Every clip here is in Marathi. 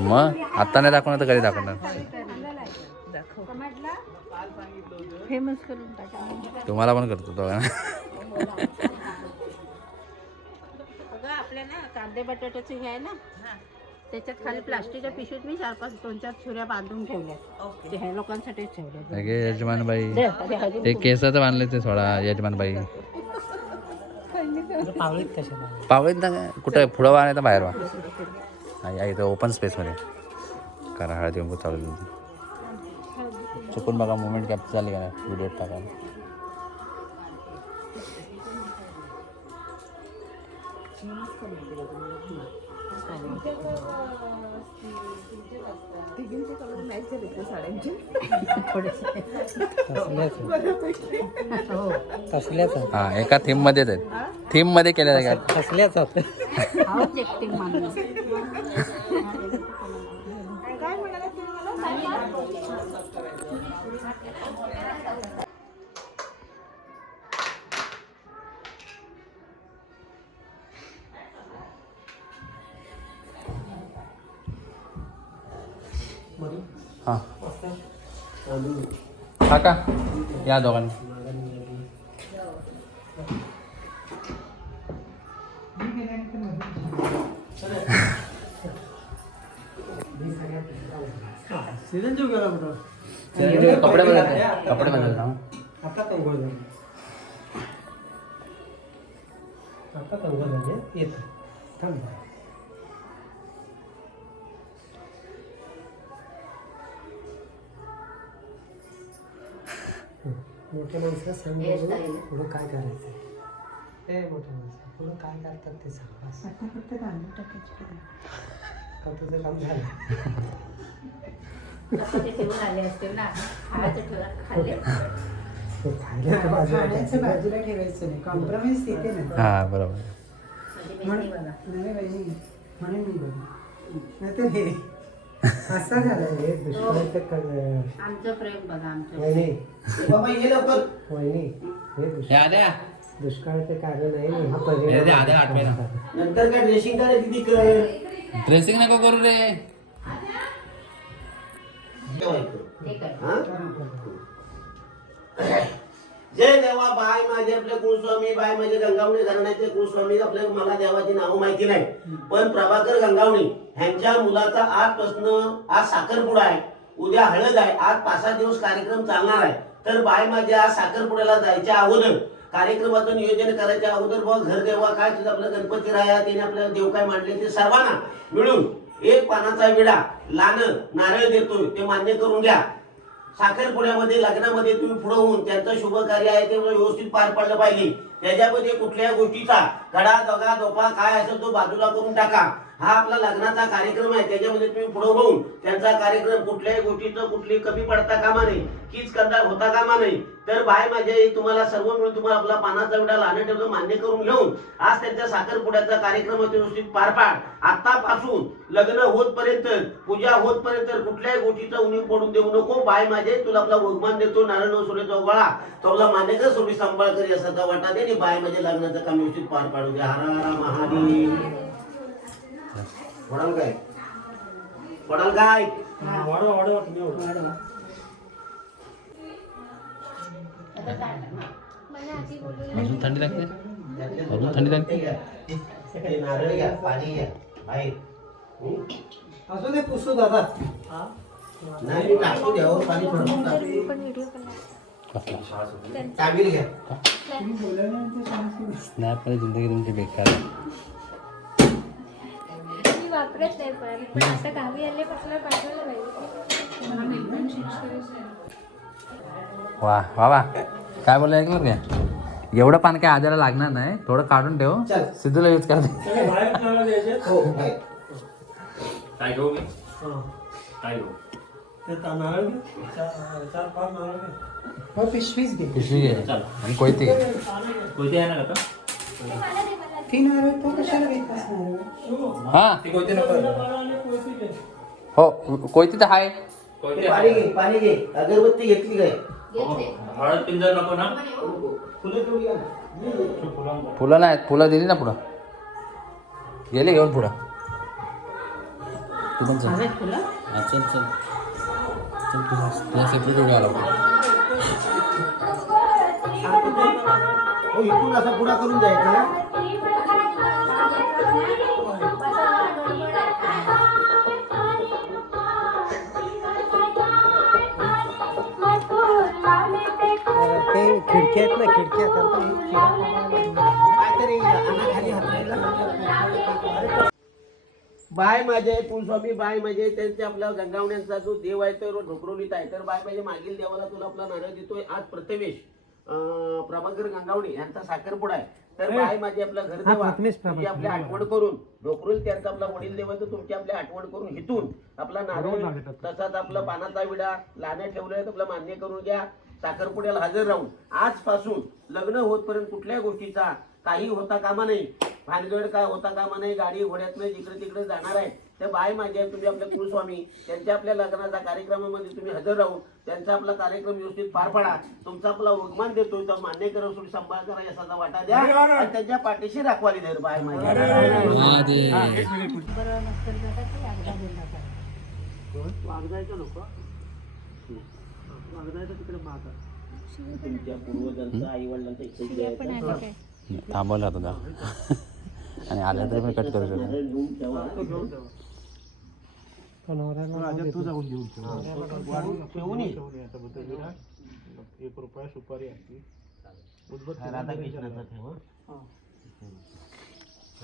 मग आता नाही दाखवणार तर कधी दाखवणार? फेमस करून टाका. तुम्हाला पण करतो दोघांना. बघा आपल्या ना कांदे बटाट्याचे हे आहे ना, त्याच्यात खाली प्लास्टिकच्या पिशवीत मी 4-5 छुऱ्या बांधून ठेवल्या. ते ह्या लोकांसाठीच ठेवल्या. अगे यजमानबाई, ते केसाचं बांधले ते सोडा यजमानबाई. पावळीत ना कुठं पुढं वा नाही तर बाहेर वा. इथं ओपन स्पेसमध्ये करा. हळदी कुंकू चालू झाली. चुकून बघा मुवमेंट कॅप्चर झाली का नाही व्हिडिओ टाकायला. हा एका थीम मध्ये थीम मध्ये केल्या कसल्याच हां काका या दोघांनी. कपडे बदल ना मोठ्या माणसाला सांग पुढं काय करायचं. ते मोठ्या माणसं पुढं काय करतात ते सांग. तुझं काम झालं. बाजूला ठेवायचं नाही. कॉम्प्रोमाइज तिथे नाही. हा बरोबर. म्हणून मी बघ नाही तर हे असं झालं. हे आमचं प्रेम बघा. आमचं दुष्काळाचं कारण आहे. हा परिणाम नंतर काय ड्रेसिंग करायची ती ड्रेसिंग नको करू रे. जय देवा. बाय माझे आपले कुलस्वामी, बाय माझे गंगावणे घराण्याचे कुलस्वामी. आपल्या मला देवाची नावं माहिती नाही, पण प्रभाकर गंगावणे ह्यांच्या मुलाचा आजपासून आज साखरपुडा आहे, उद्या हळद आहे, आज 5-6 दिवस कार्यक्रम चालणार आहे. तर बाय माझे आज साखरपुड्याला जायच्या अगोदर, कार्यक्रमाचं नियोजन करायच्या अगोदर बघ घर देवा काय तुझं आपलं गणपती राया त्याने आपल्याला देव काय मांडले ते सर्वांना मिळून 1 पानाचा विडा लानं नारळ देतोय ते मान्य करून घ्या. साखरपुड्यामध्ये लग्नामध्ये तुम्ही पुढे होऊन त्यांचं शुभ कार्य आहे ते व्यवस्थित पार पडलं पाहिजे. त्याच्यामध्ये कुठल्या गोष्टीचा गडा दगा दोपा काय असेल तो बाजूला करून टाका. हा आपला लग्नाचा कार्यक्रम आहे, त्याच्यामध्ये तुम्ही पुढे होऊन त्यांचा कार्यक्रम कुठल्याही गोष्टीचं कुठली कमी पडता कामा नाही, कीच कंदार होता कामा नाही. तर बाय माझे तुम्हाला सर्व मिळून तुम्हाला आपला पानाचा विडा लाने ठेवतो मान्य करून घेऊन आज त्यांच्या साखरपुड्याचा कार्यक्रम व्यवस्थित पार पाड. आतापासून लग्न होतपर्यंत पूजा होतपर्यंत कुठल्याही गोष्टीचा उणीव पडून देऊ नको. बाय माझे तुला आपला बहुमान देतो. नारायण सोडेचा गोळा तुला मान्य कर सोबी सांभाळ करी असा वाटा दे. बाय माझे लग्नाचं काम व्यवस्थित पार पाडू द्या. हर हर महादेव. वडाल काय वडाल काय अजून थंडी लागते. अजून थंडी लागते. नारळ घ्या पाणी घ्या बाहेर. असू दे पुसू दादा. नाही टाकू द्या पाणी थोडं टाकील घ्या. स्नॅप मध्ये जिंदगी तुमची बेकार आहे. वापरत नाही पण आता गावी आल्यापासून पाठवलं पाहिजे. वा वा वा काय बोललं ऐकलं का? एवढं पान काय आद्याला लागणार नाही, थोडं काढून ठेव. सिद्धूला यूज करते. काय घेऊ मी? काय घेऊ? पिशवीच घे. पिशवी घे आणि कोयती घे. कोणती आहे ना का? 3 नारळ तो कशाला घेतलास नारळ? हा ती कोणती नको? हो कोयती तर आहे. पाणी घे पाणी घे. अगरबत्ती घेतली काय? हळद पिंजर नको ना? फुलं ठेवली का? फुलं नाहीत. फुलं दिली ना पुढं गेले घेऊन पुढं. तू पण चल हवेत फुलं हा, चल चल चल तुला सेपरेट व्हिडिओ आला होता. हो, इथून असा पुढा करून जायचा. ते खिडकी आहेत ना, खिडकी काहीतरी अनाखाली हातरायला. बाय माझे कुलस्वामी बाय माझे त्यांचे आपल्या गंगावण्यांचा जो देव आहे तो ढोकरोलीत आहे. तर बाय माझे मागील देवाला तुला आपला नारळ देतोय. आज प्रथमेश प्रभाकर गंगावणे यांचा साखरपुडा आहे. तर बाय माझे आपला घर देवा तुमची आपली आठवण करून ढोकरोली त्यांचा आपला वडील देव आहे. तर तुमची आपली आठवण करून हिथून आपला नारळ तसाच आपला पानाचा विडा लाण्या ठेवलाय आपला मान्य करून घ्या. साखरपुड्याला हजर राहून आजपासून लग्न होतपर्यंत कुठल्या गोष्टीचा काही होता कामा नाही, भानगड काय होता कामा नाही. गाडी घोड्यातनं जिकडे तिकडे जाणार आहे. तर बाय माझे तुम्ही आपले कुलस्वामी त्यांच्या आपल्या लग्नाचा कार्यक्रमामध्ये तुम्ही हजर राहून त्यांचा आपला कार्यक्रम व्यवस्थित पार पाडा. तुमचा आपला बहुमान देतोय तर मान्य करा, सोडी सांभाळ करा, यशाचा वाटा द्या आणि त्यांच्या पाठीशी राखवाली धर बाय माझे. वागदायचं नको, वागदायचं तिकडे मागा. तुमच्या पूर्वजांचा आई वडिलांचा इथे थांबवला तुझा आणि आलं तरी पण कट करू शकतो.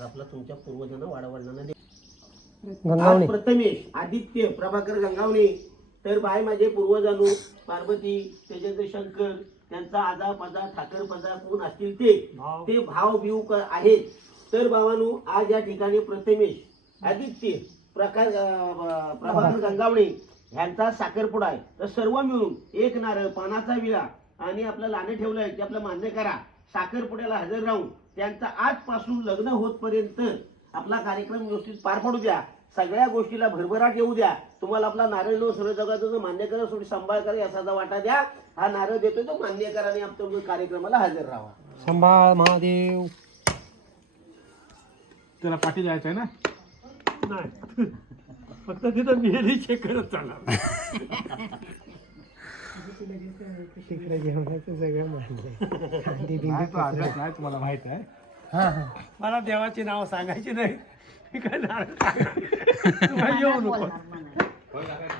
आपला तुमच्या पूर्वजांना वाडवडिलांना दे. प्रथमेश आदित्य प्रभाकर गंगावणे. तर बाय माझे पूर्वजांनो पार्वती त्याच्यात शंकर त्यांचा आजा पजा ठाकर पजा कोण असतील ते भाव बिव आहेत. तर भावानो आज या ठिकाणी प्रथमेश आदित्य प्रभाकर गंगावणे ह्यांचा साखरपुडा आहे. तर सर्व मिळून एक नारळ पानाचा विळा आणि आपलं लाणे ठेवलंय ते आपलं मान्य करा. साखरपुड्याला हजर राहून त्यांचा आजपासून लग्न होतपर्यंत आपला कार्यक्रम व्यवस्थित पार पडू द्या. सगळ्या गोष्टीला भरभराट येऊ द्या. तुम्हाला आपला नारळ नो सर्व जगाचं मान्य करा, सोडी सांभाळ करा, याचा वाटा द्या. हा नारळ देतोय तो मान्य करा आणि आपल्या कार्यक्रमाला हजर राहा. सांभाळ महादेव. त्याला पाठी जायचं आहे ना. नाही फक्त तिथं बिहेली चेक करत चालणार. तिकडे जेवणाचं सगळं नाही तुम्हाला माहित आहे. मला देवाची नाव सांगायची नाही. मी काय नारळ येऊ नको.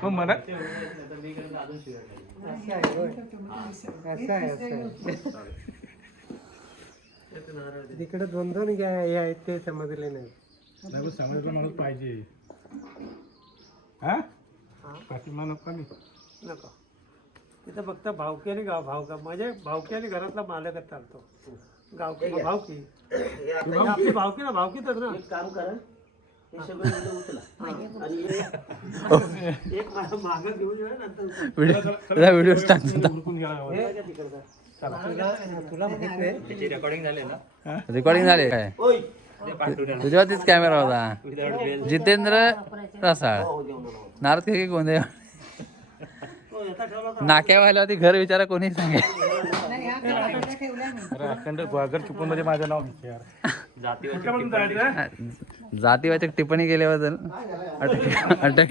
मग म्हणा तिकडे दोन दोन हे आहेत ते समजले नाही. समजला माणूस पाहिजे. हा पाठिंबा नको मी नको तिथं फक्त भावकी भावका म्हणजे भावकी आणि घरातला मालकच चालतो. गावकी भावकी आपली भावकी ना भावकीतच ना. एक काम करा, हे सगळं मुलं उचला आणि एक मागं घेऊन येऊ नंतर व्हिडिओ टाकतो. उरकून गेला तुला माहित नाही रेकॉर्डिंग झाले काय ओय तुझ्यावरतीच कॅमेरा होता. जितेंद्र रसाळ नारद के गोंधे नाक्यावाल्यावरती घर विचारा कोणी सांगेल. अखंड ग्वागर चुकून मध्ये माझं नाव जातीवाचक टिप्पणी केल्याबद्दल अटक.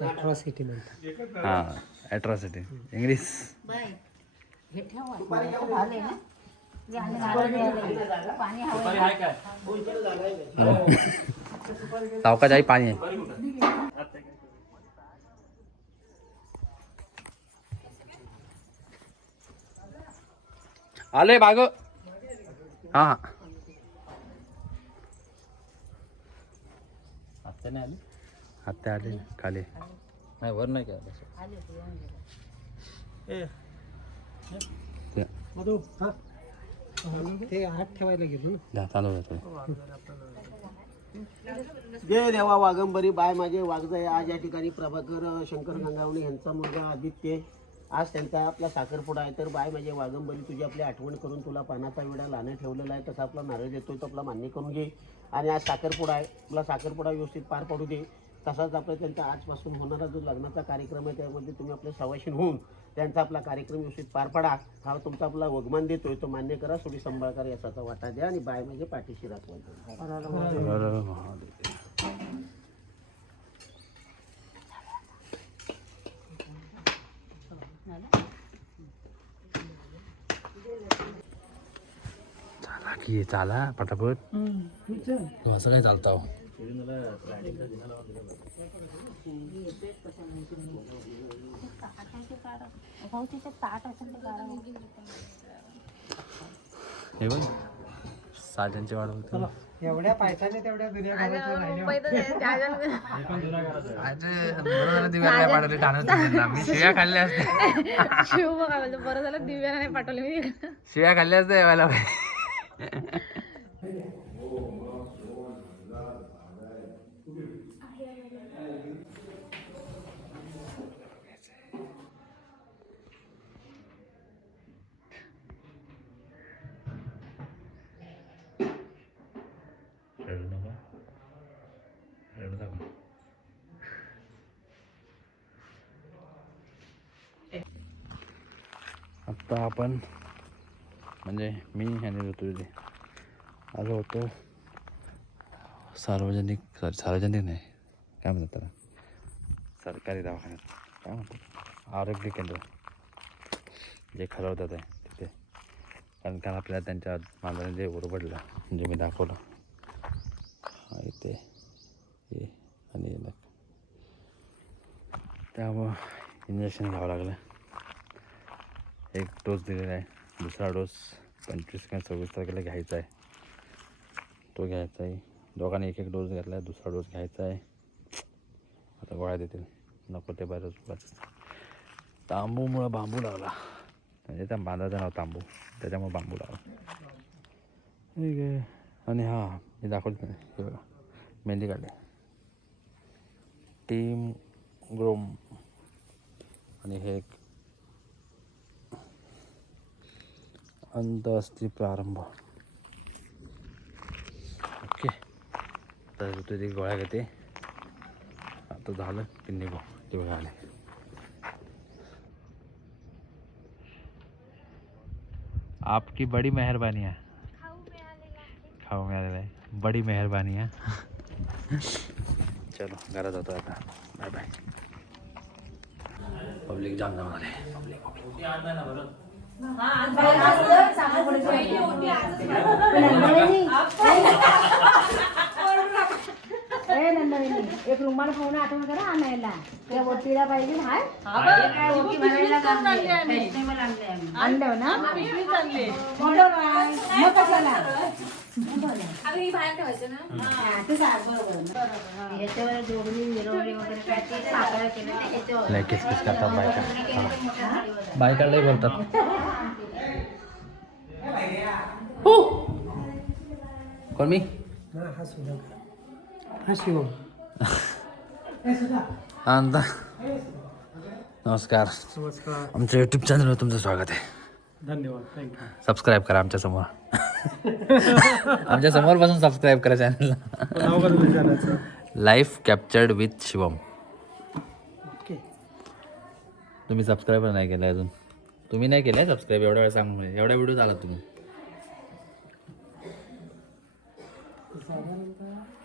अट्रॉसिटी म्हणतात. हा अट्रॉसिटी इंग्लिश. हे ठेवा झाले ना. पाणी हवं सावकाश आई पाणी आहे. आलोय बाग. हा आत्या नाही आली. आत्या आली खाली नाही वर नाही काय. ते हात ठेवायला गेलो ना. तांदूळ घेतो. जय देवा वागंबरी बाय माझे वागजाय. आज या ठिकाणी प्रभाकर शंकर गंगावणे यांचा मुलगा आदित्य आज त्यांचा आपला साखरपुडा आहे. तर बाय माझे वागंबरी तुझी आपली आठवण करून तुला पानाचा विडा लाणं ठेवलेला आहे. तसा आपला नारळ देतोय तो आपला मान्य करून घे. आणि आज साखरपुडा आहे आपला साखरपुडा व्यवस्थित पार पडू दे. तसाच आपला त्यांचा आजपासून होणारा जो लग्नाचा कार्यक्रम आहे त्यामध्ये तुम्ही आपल्या सवाशीण होऊन त्यांचा आपला कार्यक्रम व्यवस्थित पार पडा. हा तुमचा आपला वगमान देतोय तो मान्य करा, सोडी सांभाळ करा, याचा वाटा द्या आणि बाय म्हणजे पाठीशी राखवा. काकी चाला पटापट तू असं काय चालता हो हे बघ साजनची वाढ होती एवढ्या पैशाने तेवढ्या दुनिया मी शिव्या खाल्ल्या असते शिव बघा बरं झालं दिव्याला नाही पाठवले मी शिव्या खाल्ल्या असते मला आता आपण म्हणजे मी आणि ऋतुजी आलो होतो सार्वजनिक नाही काय म्हणतात त्याला सरकारी दवाखान्यात काय म्हणतात आरोग्य केंद्र जे खरवतात आहे तिथे कारण काल आपल्याला त्यांच्या मालकाने जे ओरबडलं जे मी दाखवलं इथे हे आणि त्यामुळं इंजेक्शन घ्यावं लागलं एक डोस दिलेला आहे दुसरा डोस 25 किंवा 26 तारखेला घ्यायचा आहे तो घ्यायचा आहे दोघांनी एक डोस घेतला आहे दुसरा डोस घ्यायचा आहे आता गोळ्या देतील नको ते बरंच तांबूमुळं बांबू लागला म्हणजे त्या बांधाचं नाव तांबू त्याच्यामुळे बांबू लागला ठीक आहे आणि हां मी दाखवलं नाही हे बघा मेहंदी काढली टीम ग्रोम आणि हे एक अंत असती प्रारंभ ओके तर तुझी गोळ्या घेते आता झालं की निघू ते बघा आले आपकी बड़ी मेहरबानी है खाऊ मिळालेला आहे बड़ी मेहरबानी है चलो घरात जातो आता बाय बाय पब्लिक जाम जाऊन आले पब्लिक एक रुमाल खाऊन आठवण करा आणायला त्या वटीला पाहिजे हाय आणलं ना मग कशाला बाहेर ठेवायचं ना ते बरोबर याच्यावर जोडणी मिरवणी वगैरे काय ते साखर केलं लय किसकिस करतात बायका बायका लय बोलतात कोण मी हा सुद्धा हा शिवम आता नमस्कार नमस्कार आमच्या यूट्यूब चॅनलवर तुमचं स्वागत आहे धन्यवाद थँक्यू सबस्क्राईब करा आमच्या समोर आमच्या समोर पासून सबस्क्राईब करा चॅनलला नाव बदलून जाण्याचं life captured with Shivam okay तुम्ही सबस्क्राईब नाही केलं अजून तुम्ही नाही केलं सबस्क्राईब एवढा वेळ सांगू एवढा व्हिडिओ झाला तुम्ही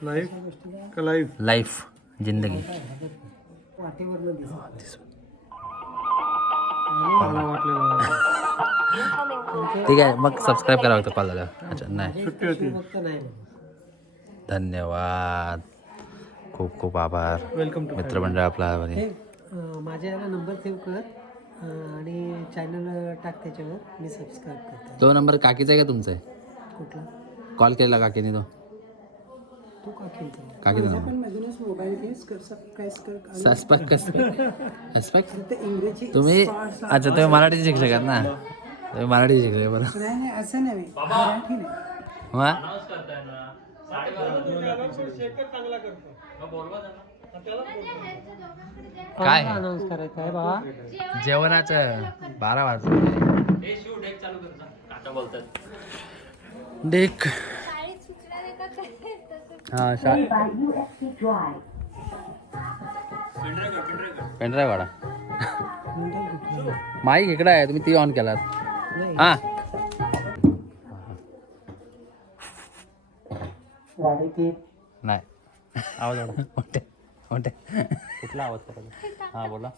लाईव्ह का लाईव्ह लाईफ जिंदगी मला वाटलेलं ठीक आहे मग सबस्क्राईब करावं लागतं कॉल झाला अच्छा नाही सुट्टी होती धन्यवाद खूप खूप आभार वेलकम टू मित्रमंडळ आपला आभारी माझ्या याला नंबर सेव्ह कर आणि चॅनल टाक त्याच्यावर मी सबस्क्राईब करतो तो नंबर काकीचा आहे का तुमचा आहे कुठला कॉल केला काकीने तो तू का केलं काकीचा नंबर पण मधूनच मोबाईल घेस कर सबस्क्राईब कर सस्पेक्ट ते इंग्रजी तुम्ही अच्छा तुम्ही मराठी शिक्षक आहेत ना तुम्ही मराठी शिकले बरं नाही नाही असं नाही मराठी नाही काय अनाऊन्स करायचं आहे बाबा जेवणाचं 12 वाजले डेक शाळेत सूचना देतात काय हा पेनड्राईव्ह वाडा माईक इकडं आहे तुम्ही ती ऑन केलात हा नाही आवाज वाढा मोठे मोठे कुठला आवाज करायचा हा बोला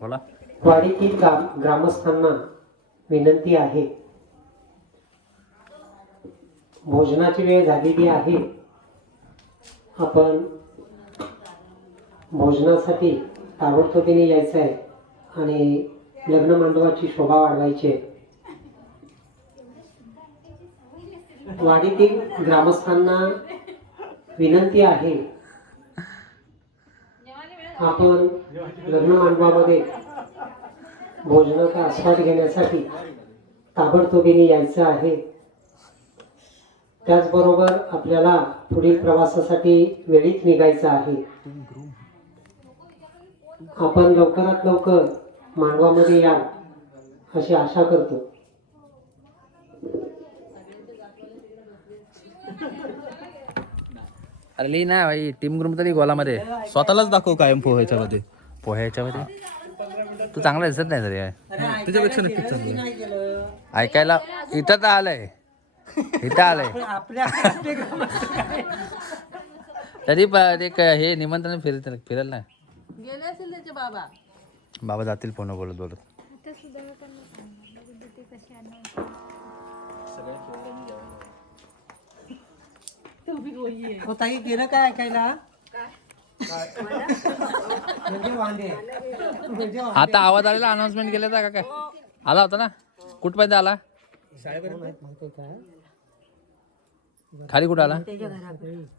बोला वाडीतील ग्रामस्थांना विनंती आहे भोजनाची वेळ झालेली आहे. आपण भोजनासाठी ताबडतोबीने यायचं आहे आणि लग्न मांडवाची शोभा वाढवायची आहे. वाडीतील ग्रामस्थांना विनंती आहे, आपण लग्न मांडवामध्ये भोजनाचा आस्वाद घेण्यासाठी ताबडतोबीने यायचं आहे. त्याचबरोबर आपल्याला पुढील प्रवासासाठी वेळीच निघायचं आहे. आपण लवकरात लवकर मांडवामध्ये याल अशी आशा करतो. अरे लिही ना भाई, टीम ग्रुप तरी गोलामध्ये स्वतःलाच दाखव कायम पोहायच्यामध्ये. तू चांगला दिसत नाही तरी. तुझ्यापेक्षा नक्कीच चांगलं ऐकायला. इथं तर आलंय, इथं आलंय तरी एक हे निमंत्रण फिरेल ना. गेले असेल त्याचे बाबा. बाबा जातील फोन बोलत बोलत. आता सुद्धा त्यांना सांगितलं की ते कशी आणणार. हो ताई, गेलं काय ऐकायला? म्हणजे वांदे. आता आवाज आलेला अनाउन्समेंट केलं का काय? आला होता ना? कुठपर्यंत आला? खाली कुठं आला?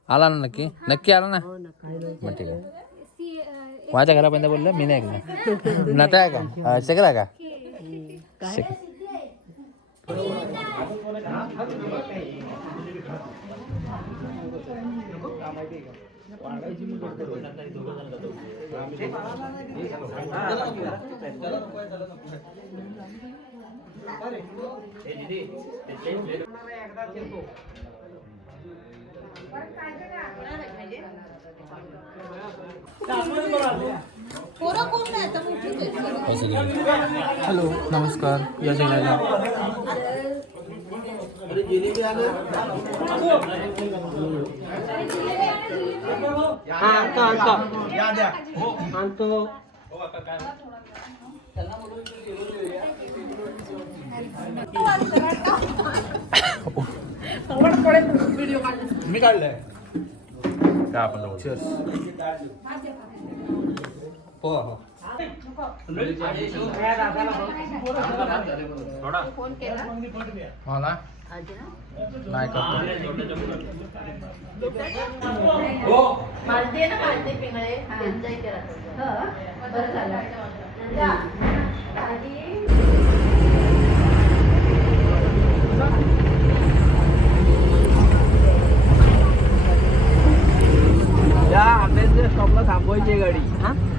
आला ना नक्की? नक्की आला ना? मग ठीक आहे. माझ्या घरापर्यंत बोललं मी नाही ऐकलं. नता आहे का? शेखर आहे का? हॅलो, नमस्कार. या सगळ्यांना आणतो. मी काढलंय का आपण हो हो. फोन केला मला नाही करतो. मालते ना, मालते पिंगळे त्यांचा इथे राहतो. बरं झालं. या आंब्याच्या स्टॉपला थांबवायची आहे गाडी.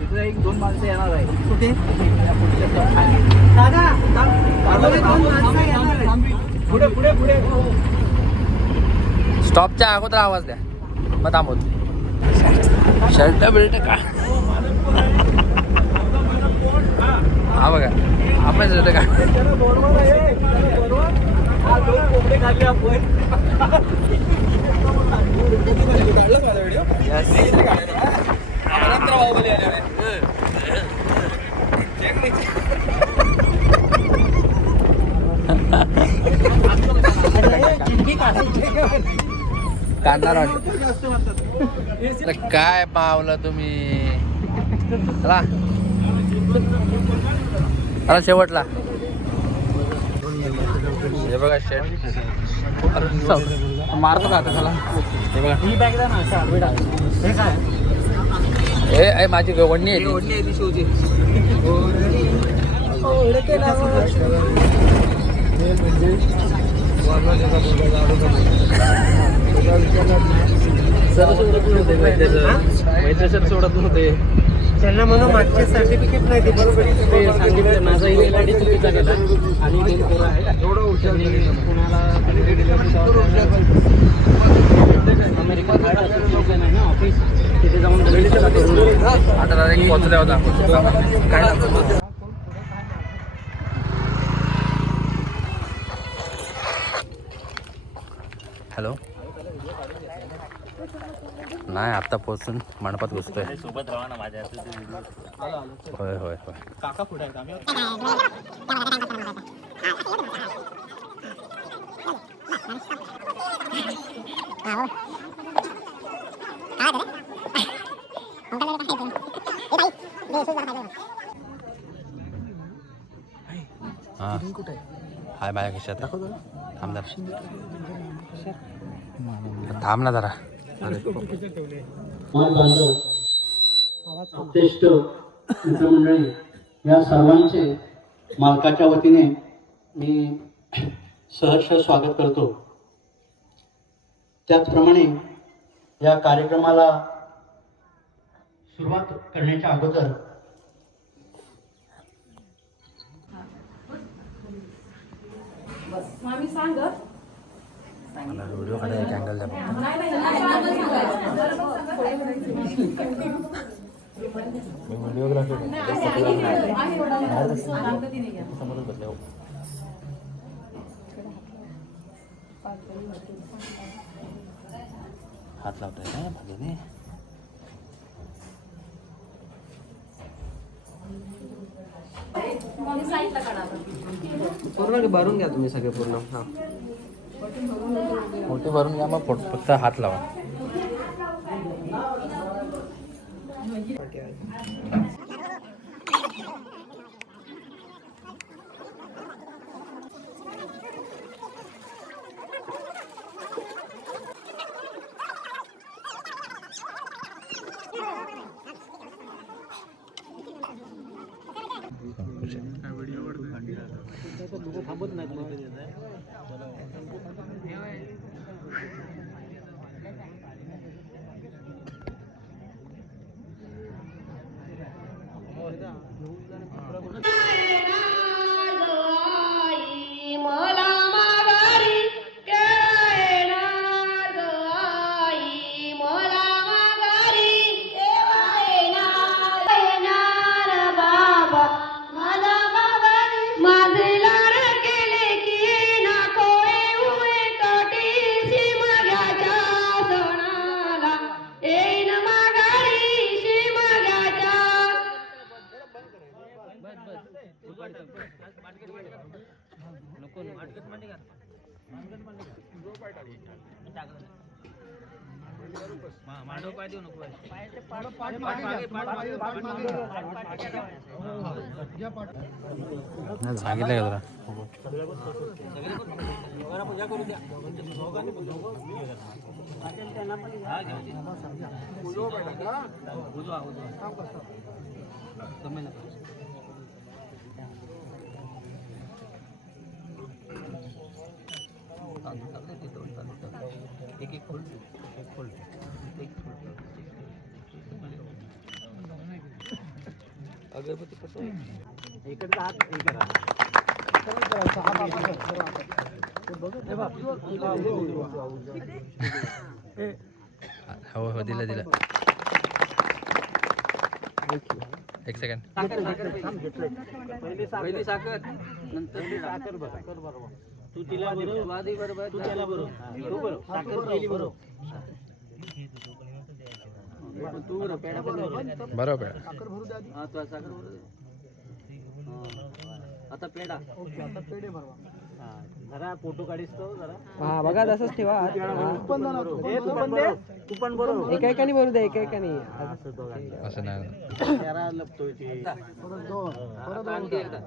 तिथे एक 2 माणसं येणार आहे. कुठे? पुढे पुढे पुढे. स्टॉपच्या अगोदर आवाज द्या, मग थांबवतो. शर्ट बेल्ट का? हा बघा, आपण शर्ट का काढणार काय पावलं तुम्ही. चला चला शेवटला. हे बघा शेट मारतो का आता. चला हे बघा. ही बॅग द्या ना. हे काय? हे माझी वडणी आहे. ओढणी आहे ती शिवची. सर सोडत नव्हते. त्यांना म्हणून मागचे सर्टिफिकेट नाही ते. बरोबर ते सांगितलं माझा ईमेल आय डी चुकीचा केला आणि ते पोरं आहे एवढं हुशार पुण्याला अमेरिकन हार्ट असोसिएशन आहे ना ऑफिस, तिथे जाऊन आता डायरेक्ट पोहोचल्या होता. काय हॅलो. नाही आत्ता पोहोचून मंडपात घुसतोय. सोबत राहा ना माझ्या. होय होय होय. काका कुठे आहेत? आम्ही हां हाय माझ्या खिशात थांब जरा थांब ना जरा बांधव ज्येष्ठ मित्रमंडळी या सर्वांचे मालकाच्या वतीने मी सहर्ष स्वागत करतो. त्याचप्रमाणे या कार्यक्रमाला सुरुवात करण्याच्या अगोदर मला व्हिडिओ काढायला एक अँगल द्या मी व्हिडिओग्राफी समोरच बसले हो. हात लावताय काय भागीने पूर्ण भरून घ्या तुम्ही सगळे पूर्ण. हां मोठे भरून घ्या मग फक्त हात लावा. सांगितलं का जरा अगरबत्ती कसं हो हो दिलं दिलं. एक सेकंड. पहिली साखर नंतर साखर बरोबर. तू तिला बरोबर आधी बरोबर तू त्याला बरोबर तू बरोबर साखर पहिली बरोबर तू बरोबर पेढा बरोबर बरोबर. हां तू साखर बरोबर. आता पेढा आता पेढे बरोबर. जरा फोटो काढीस तो जरा. हा बघा तसंच ठेवा. तू पण बरोबर एका एकाने भरू दे एका एकाने असं नाही जरा लपतोय ते आणखी एकदा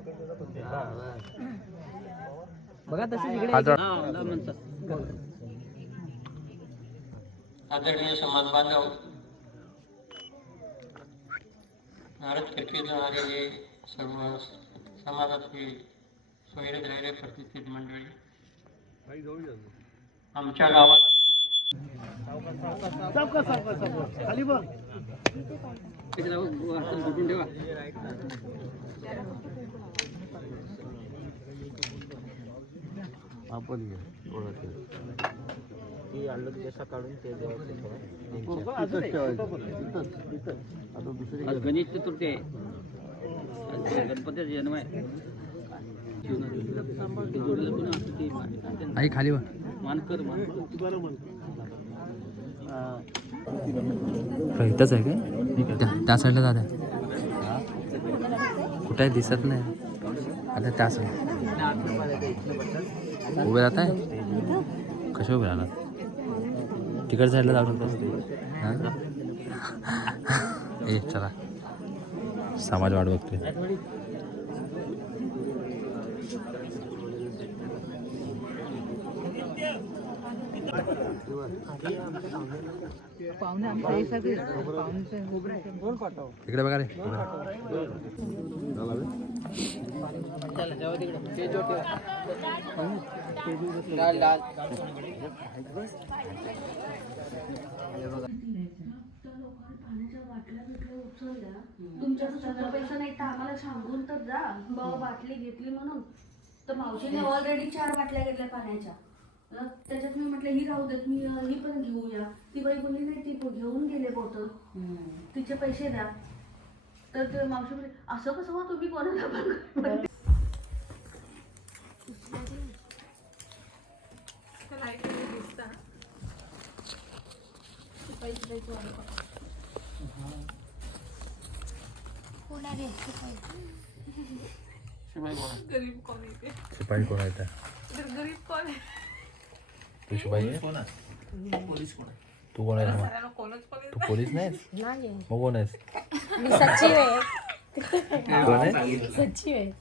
बघा तसं इकडे आदरणीय समाज बांधव नारद कीर्तनारे जे सर्व समाजातली स्वैरधैर्य प्रतिष्ठित मंडळी आमच्या गावात खाली बघ कुठून ठेवा. आपण ती आणलं त्याचा काढून ते आज गणेश चतुर्थी आहे. आज गणपतीचा जन्म आहे. आई खाली वा मानकर इथंच आहे काय त्या साईडला जात कुठे दिसत नाही. आता त्या साईड उभे राहत आहे कसे उभे राहणार तिकड साईडला जाऊ शकतो. ए चला, समाज वाट बघतोय. इकडे बघा रे. तुमच्या पैसा नाही तर आम्हाला सांगून तर जा. बाटली घेतली म्हणून तर मावशीने ऑलरेडी 4 बाटल्या घेतल्या पाण्याच्या. त्याच्यात मी म्हटलं ही राहू देत, मी ही पण घेऊया. ती बाई बोलली नाही, ती घेऊन गेले बॉटल, तिचे पैसे द्या. तर ते मावशी बोलली असं कसं हो तुम्ही कोणाला पण शिपाई कोण आहे त्या? तू शिपाई आहे? तू कोण आहेस मग? तू पोलीस नाहीस मग कोण आहेस? मी सचिव आहे. कोण आहे? सचिव आहे.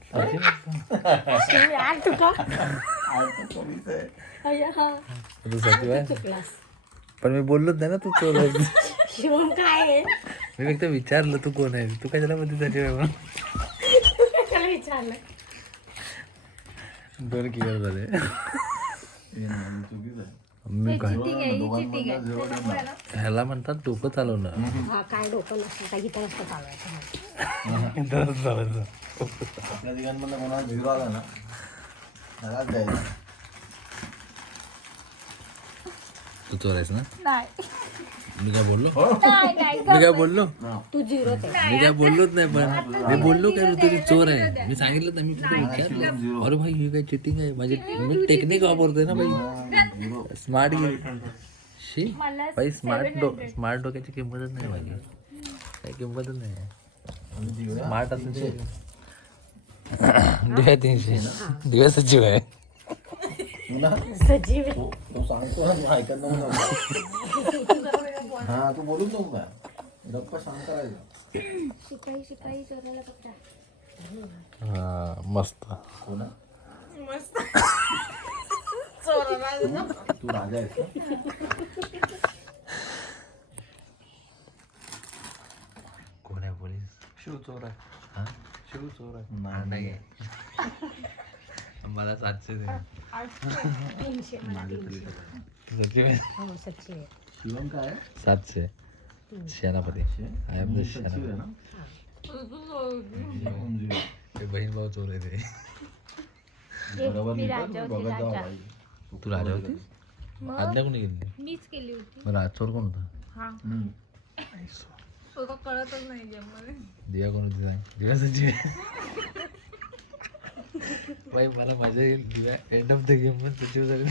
तू सचिव आहे? पण मी बोललोच नाही ना तू चोर आहे. शिवम काय आहे? मी फक्त विचारलं तू कोण आहे. तू कशाला मध्ये सचिव आहे म्हणून? त्याला विचारलं. दोन क्लिअर झाले. मी काय ह्याला म्हणतात डोकं चालवणं. हा काय डोकं नसतं, काय इथं नसतं चालवायचं. आपल्या दिघांमधला कोणाला झिरो आला ना त्यालाच द्यायचा. तू चोर आहेस ना? नाही मी काय बोललो? नाही मी काय बोललो? तू झिरो मी काय बोललोच नाही. पण मी बोललो काय तुझी चोर आहे. मी सांगितलं ना, मी तुला विचारलं अरे भाई ही काय चिटिंग आहे माझी. मी टेक्निक वापरतोय ना भाई. स्मार्ट शी भाई. स्मार्ट डोक्याची किंमतच नाही माझी. काही किंमतच नाही. स्मार्ट असं ते दिव्या 300 दिव्या सचिव आहे. सजीव आहे. तो सांगतो ना, तू ऐकत नव्हतं. हा तू बोलूच नको का, गप्पा शांत करायचं. शिपाई चोराला पकडा. हा मस्त. कोणा तू राजा आहेस का? कोण आहे पोलीस? शिव चोर आहे. हा शिव चोर आहे. नाही मला 700 दे. 300 मला 300. सचिव आहे. हो सचिव आहे. शिवम काय आहे? 700 सेनापती. आय एम द सचिव आहे ना. ते बहीण भाऊ चोर आहे ते. बरोबर मी लिहितो, राजा तू होती, बघत जावा राजा. बाई. तू राजा होती? आज्ञा कोणी गेली? मीच केली होती. मग राज चोर कोण होता? हम्म. कळतच नाही गेममध्ये. दिव्या कोण होती सांग? दिव्या सचिव आहे. बाई मला मजा येईल. दिव्या एंड ऑफ द गेम पण सचिव झाली.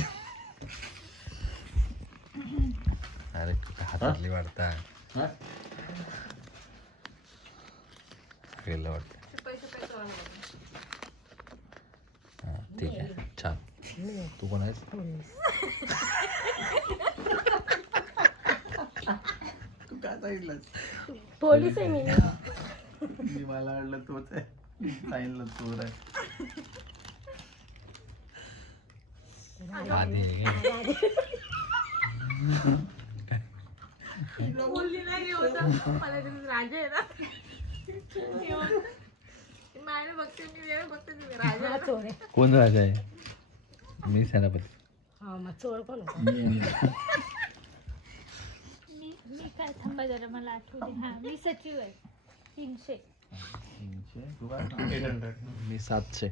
अरे हातातली वाढता हा? गेलं वाटतं. हा ठीक आहे छान. तू कोण आहेस? तू काय सांगितलं? पोलीस आहे मी. मी मला वाटलं तोच आहे. सांगितलं चोर आहे. आधी बोलली नाही होतं मला राजा आहे ना. मायने बघते मी वेळ बघते तुम्ही राजा. हा चोर आहे. कोण राजा आहे? मी सेनापती. हा मग चोर कोण होता? मी काय थांबा जरा मला आठवू दे. हा मी सचिव आहे. 300. तू काय 800. मी 700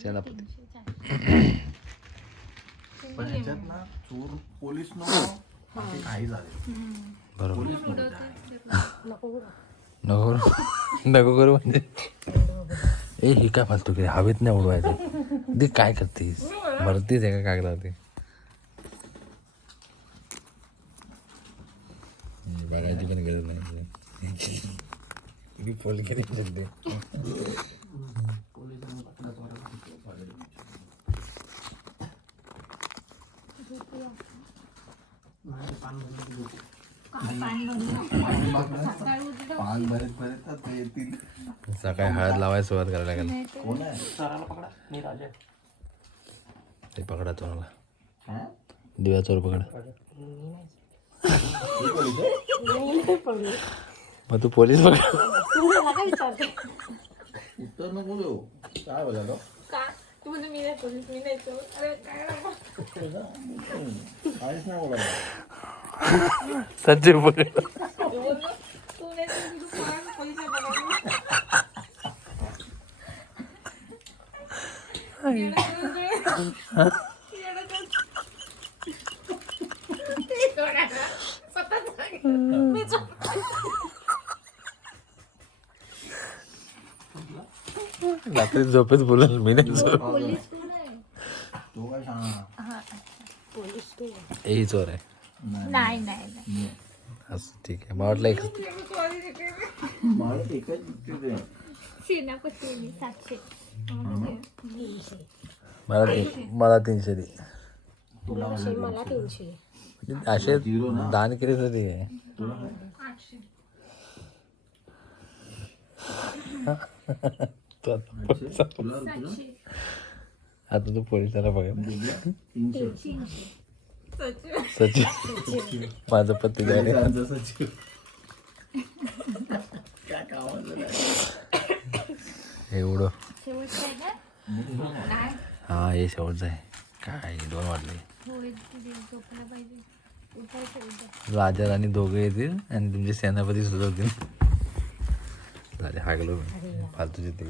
सेनापती. 300. पण ह्याच्यात ना चोर पोलीस नको असे काही झाले. बरोबर. नको करू. नको नको करू म्हणजे ए ही काय फालतू की हवेत नाही उडवायचं. ते काय करतेस? भरतीच आहे का कागदावरती? बघायची पण गरज नाही. पोलकी नाही शकते. सकाळी हळद लावायला सुरुवात करायला लागेल. ते पकडा चोराला, दिव्या चोर पकडा. मग तू पोलीस पकड. उत्तर नको देऊ. काय बोला तू म्हणजे मी नाही पोलीस, मी नाही चोर. अरे काय बाबा. काहीच नाही बोला. सच्चे पकड. तू नाही तू पोलीस नाही बघा. रात्री झोपेत बोलल मी नाही चोर. तू काय सांगा. ही चोर आहे. नाही नाही असं ठीक आहे. मला वाटलं एक मला एकच दिसते. सेनापती मी 700. मला 300 दे. मला 300. असे दान केले तरी आहे. तू आता तू पोलिसाला बघ. सचिव माझं पती झाले. एवढं हा हे शेवटचं आहे. काय 2 वाजले. राजा राणी दोघे येतील आणि तुमचे सेनापती सुद्धा होतील. झाले हागलो मी फालतूचे ते.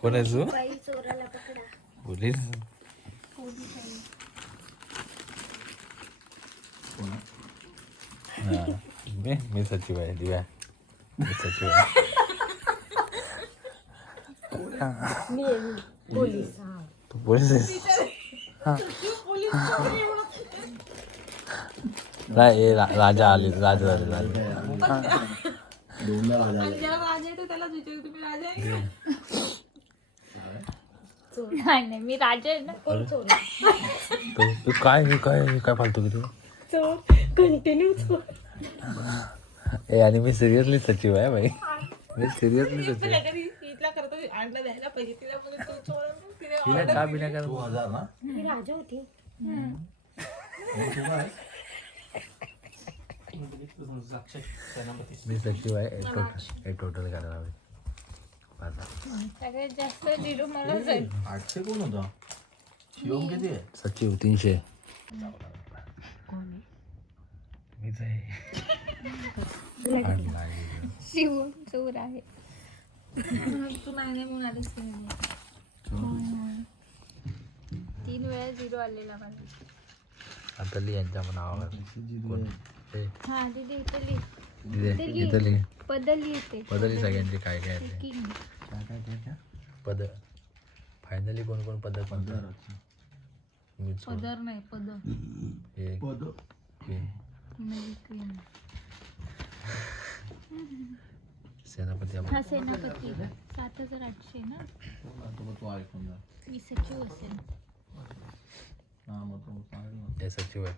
कोण आहे तू? पोलीस. हा मी सचिव आहे. दिव्या मी सचिव आहे. तू पोलीस आहेस. नाही हे राजा आले. राजा झाले. नाही मी राजा आहे ना. तू काय फालतू किती. कंटिन्यू चोर. ए आणि मी सिरियसली सचिव आहे भाई. मी सिरियसली सचिव आहे. तिला करतो अंडा द्यायला पाहिजे तिला. तिला का बिना कर. 2000 ना. मी राजा होती. मी सचिव आहे. टोटल करायला हवे. सगळ्यात जास्त झिरो मलाच आहे. 800 कोण होता. शिवम किती आहे. सचिव 300. मीच आहे. शिव चोर आहे. तू नाही म्हणून आलीस की नाही. 3 वेळा झिरो आलेला मला. आता लिह यांच्या नावावर. हा दीदी इथं लिह. इथं लिह. बदलली येते. पदली सगळ्यांची काय काय आहे. किंग. पद फायनली कोण कोण पद कोणतं. मीच कोण. पदर नाही पद. हे पद. नाही क्वीन. सेनापती हा आपण. सेनापती 7800 ना. तू ऐकून जा. मी सचिव असेल. हा मग तू सांग. हे सचिव आहे.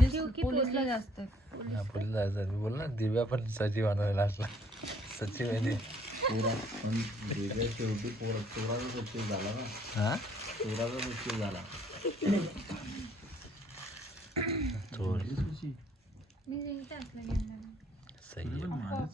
सचिव की पोलीसला जास्त. पोलीस जायचं. मी बोल ना दिव्या पण सचिव आणवायला असला. सचिव आहे ते. शेवटी चोराचा सचिव झाला ना. हा चोराचा सचिव झाला. चोर मी इथे असला गेला. सही आहे.